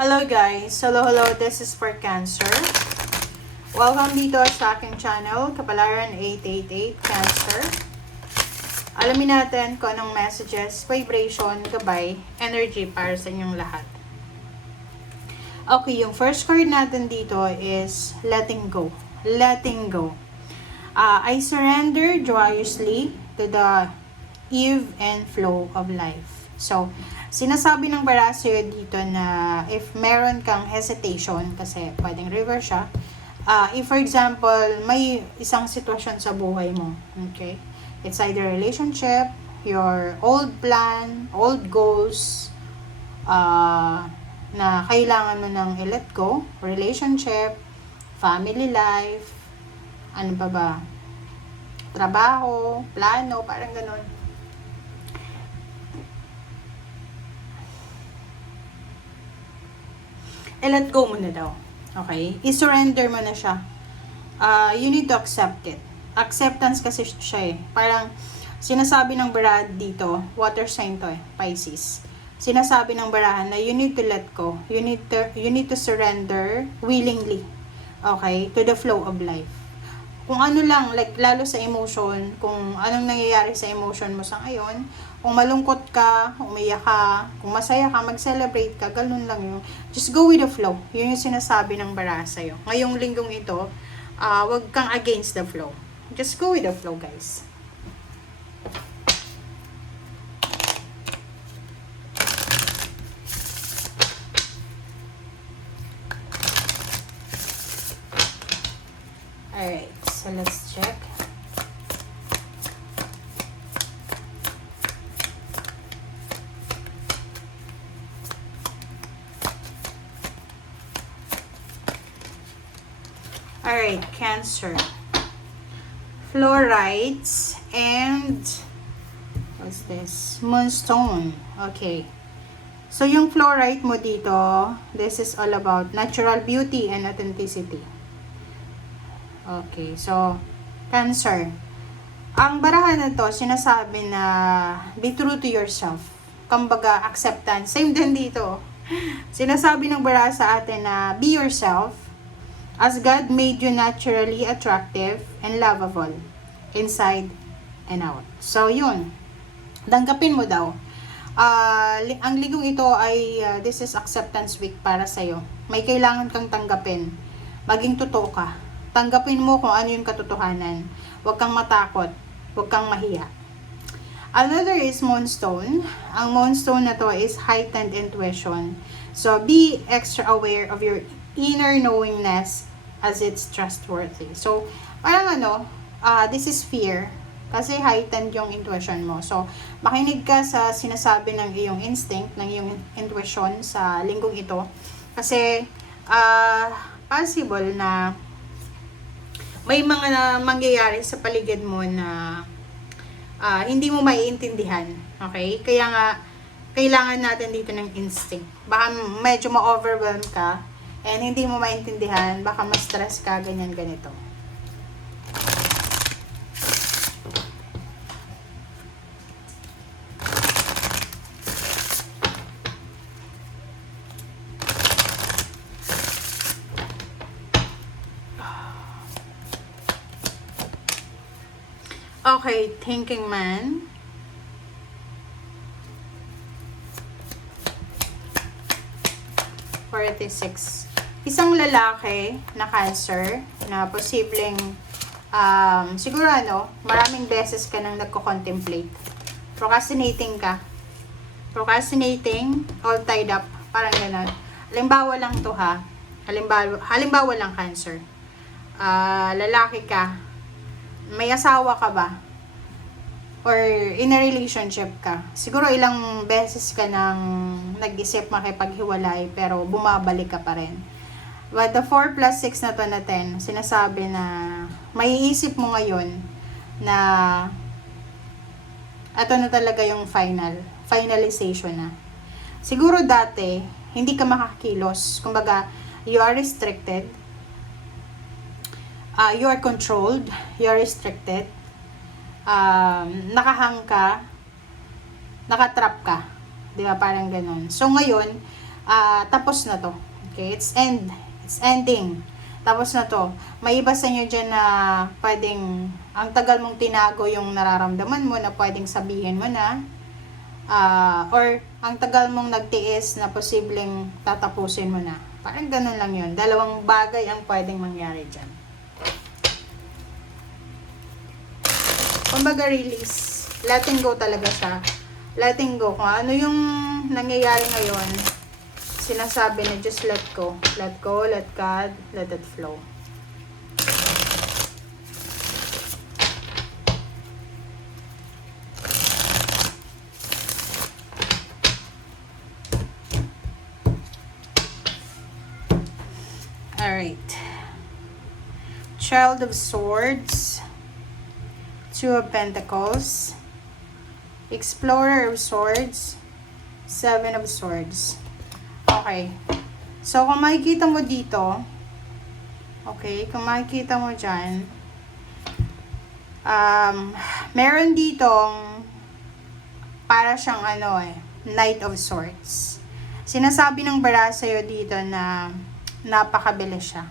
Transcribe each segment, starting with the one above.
Hello guys! Hello, this is for Cancer. Welcome dito sa aking channel, Kapalaran 888 Cancer. Alamin natin kung anong messages, vibration, gabay, energy para sa inyong lahat. Okay, yung first card natin dito is letting go. Letting go. I surrender joyously to the eve and flow of life. So, sinasabi ng baraso dito na if meron kang hesitation, kasi pwedeng reverse siya, if for example, may isang sitwasyon sa buhay mo, okay? It's either relationship, your old plan, old goals, na kailangan mo nang i-let go, relationship, family life, ano pa ba, trabaho, plano, parang ganun. I-let go mo na daw. Okay? I-surrender mo na siya. You need to accept it. Acceptance kasi siya eh. Parang sinasabi ng barahan dito, water sign to eh, Pisces. Sinasabi ng barahan na you need to let go. You need to surrender willingly. Okay? To the flow of life. Kung ano lang, like lalo sa emotion, kung anong nangyayari sa emotion mo sa ngayon, kung malungkot ka, umiyak ka, kung masaya ka, mag-celebrate ka, ganun lang yun. Just go with the flow. Yun yung sinasabi ng bara sa'yo. Ngayong linggong ito, wag kang against the flow. Just go with the flow, guys. Alright, so let's check. Alright, Cancer. Fluorides and what's this? Moonstone. Okay. So, yung fluorite mo dito, this is all about natural beauty and authenticity. Okay, so, Cancer. Ang barahan na to, sinasabi na be true to yourself. Kumbaga, acceptance. Same din dito. Sinasabi ng baraha sa atin na be yourself as God made you naturally attractive and lovable inside and out. So, yun. Tanggapin mo daw. Ang ligong ito ay this is acceptance week para sa'yo. May kailangan kang tanggapin. Maging totoo ka. Tanggapin mo kung ano yung katotohanan. Huwag kang matakot. Huwag kang mahiya. Another is Moonstone. Ang Moonstone na to is heightened intuition. So, be extra aware of your inner knowingness as it's trustworthy. So, parang this is fear. Kasi heightened yung intuition mo. So, makinig ka sa sinasabi ng iyong instinct, ng iyong intuition sa linggong ito. Kasi, possible na may mga mangyayari sa paligid mo na hindi mo maiintindihan. Okay? Kaya nga, kailangan natin dito ng instinct. Baka medyo ma-overwhelm ka and hindi mo maintindihan, baka ma-stress ka, ganyan, ganito. Okay, thinking man. Isang lalaki na Cancer na posibleng siguro maraming beses ka nang nagko-contemplate. Procrastinating ka. Procrastinating, all tied up, parang gano'n. Halimbawa lang to ha. Halimbawa lang Cancer. Lalaki ka. May asawa ka ba? Or in a relationship ka. Siguro ilang beses ka nang nag-isip makipaghiwalay pero bumabalik ka pa rin. But the 4 plus 6 na to na 10, sinasabi na may isip mo ngayon na ito na talaga yung finalization na. Siguro dati, hindi ka makakilos. Kumbaga, you are restricted. You are controlled. You are restricted. Nakahang ka, nakatrap ka. Di ba? Parang ganun. So, ngayon, tapos na to. Okay, it's ending. Tapos na to. May iba sa inyo dyan na pwedeng, ang tagal mong tinago yung nararamdaman mo na pwedeng sabihin mo na, or ang tagal mong nagtiis na posibleng tatapusin mo na. Parang ganun lang yun. Dalawang bagay ang pwedeng mangyari dyan. Kumbaga release. Letting go talaga siya. Letting go. Kung ano yung nangyayari ngayon, sinasabi na just let go. Let go, let God, let it flow. Alright. Child of Swords. Two of Pentacles. Explorer of Swords. Seven of Swords. Okay. So, kung makikita mo dito, okay, kung makikita mo dyan, meron ditong para siyang Knight of Swords. Sinasabi ng bara sa'yo dito na napakabilis siya.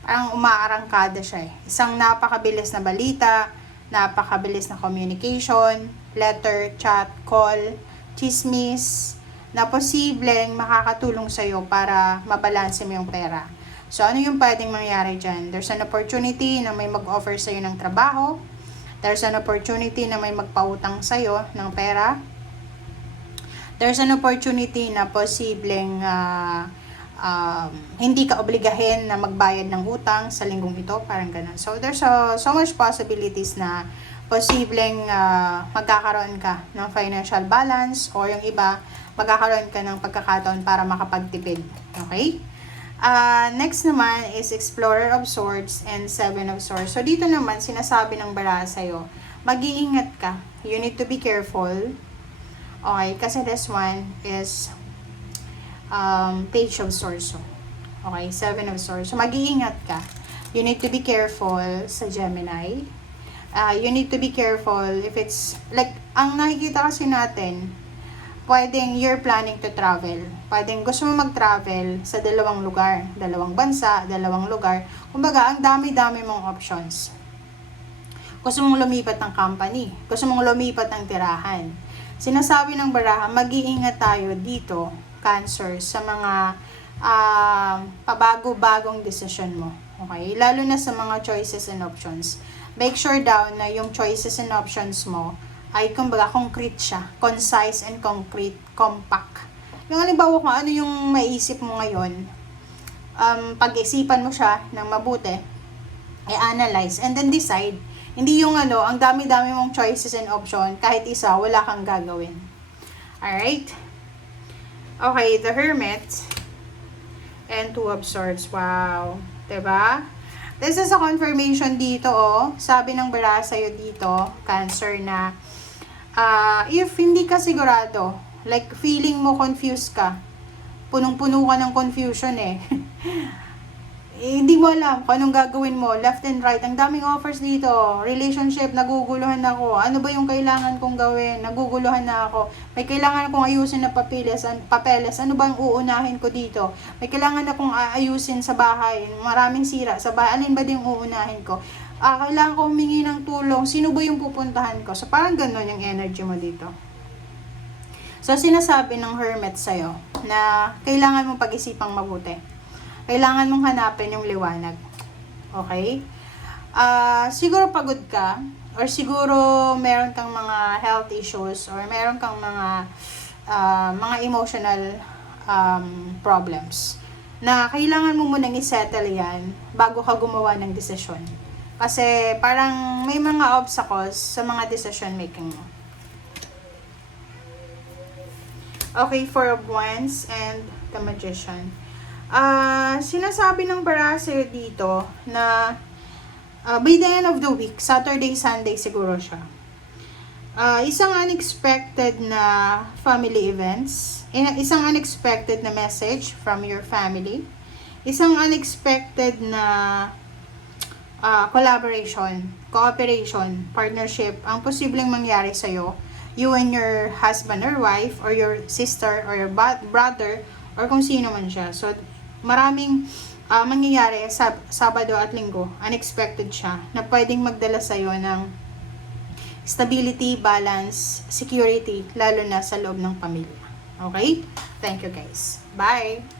Parang umaarangkada siya eh. Isang napakabilis na balita, napakabilis na communication, letter, chat, call, chismis, na posibleng makakatulong sa'yo para mabalanse mo yung pera. So, ano yung pwedeng mangyari dyan? There's an opportunity na may mag-offer sa'yo ng trabaho. There's an opportunity na may magpautang sa'yo ng pera. There's an opportunity na posibleng hindi ka obligahin na magbayad ng utang sa linggong ito, parang ganun. So, there's so much possibilities na posibleng magkakaroon ka ng financial balance or yung iba, magkakaroon ka ng pagkakataon para makapagtipid. Okay? Next naman is Explorer of Swords and Seven of Swords. So, dito naman, sinasabi ng bara sa'yo, mag-iingat ka. You need to be careful. Okay? Kasi this one is Page of Swords. Okay? Seven of Swords. So, mag-iingat ka. You need to be careful sa Gemini. You need to be careful if it's, like, ang nakikita kasi natin, pwedeng you're planning to travel. Pwedeng gusto mo mag-travel sa dalawang lugar. Dalawang bansa, dalawang lugar. Kumbaga, ang dami-dami mong options. Gusto mong lumipat ng company. Gusto mong lumipat ng tirahan. Sinasabi ng baraha, mag-iingat tayo dito, Cancer, sa mga pabago-bagong desisyon mo. Okay? Lalo na sa mga choices and options. Make sure daw na yung choices and options mo ay kumbaga concrete siya. Concise and concrete, compact. Yung halimbawa kung ano yung maiisip mo ngayon, pag-isipan mo siya ng mabuti, i-analyze, and then decide. Hindi yung ang dami-dami mong choices and option, kahit isa, wala kang gagawin. Alright? Okay, the Hermit and Two of Swords. Wow. Diba? This is a confirmation dito, Sabi ng bara sa'yo dito, Cancer, na if hindi ka sigurado, like feeling mo confused ka, punong-puno ka ng confusion hindi mo alam kung anong gagawin mo, left and right, ang daming offers dito, relationship, naguguluhan ako, ano ba yung kailangan kong gawin, naguguluhan na ako, may kailangan akong ayusin na papeles, ano ba ang uunahin ko dito, may kailangan akong ayusin sa bahay, maraming sira sa bahay, alin ba din uunahin ko, kailangan ko humingi ng tulong, sino ba yung pupuntahan ko, so parang ganun yung energy mo dito. So sinasabi ng Hermit sa'yo, na kailangan mong pag-isipang mabuti. Kailangan mong hanapin yung liwanag. Okay? Siguro pagod ka, or siguro meron kang mga health issues, or meron kang mga emotional problems, na kailangan mo munang i-settle yan bago ka gumawa ng desisyon. Kasi parang may mga obstacles sa mga decision making mo. Okay, Four of Wands and the Magician. Sinasabi ng bara sa'yo dito na by the end of the week, Saturday, Sunday siguro siya, isang unexpected na family events, isang unexpected na message from your family, isang unexpected na collaboration, cooperation, partnership, ang posibleng mangyari sa'yo, you and your husband or wife, or your sister, or your brother, or kung sino man siya. So, maraming mangyayari Sabado at Linggo, unexpected siya, na pwedeng magdala sa'yo ng stability, balance, security, lalo na sa loob ng pamilya. Okay? Thank you guys. Bye!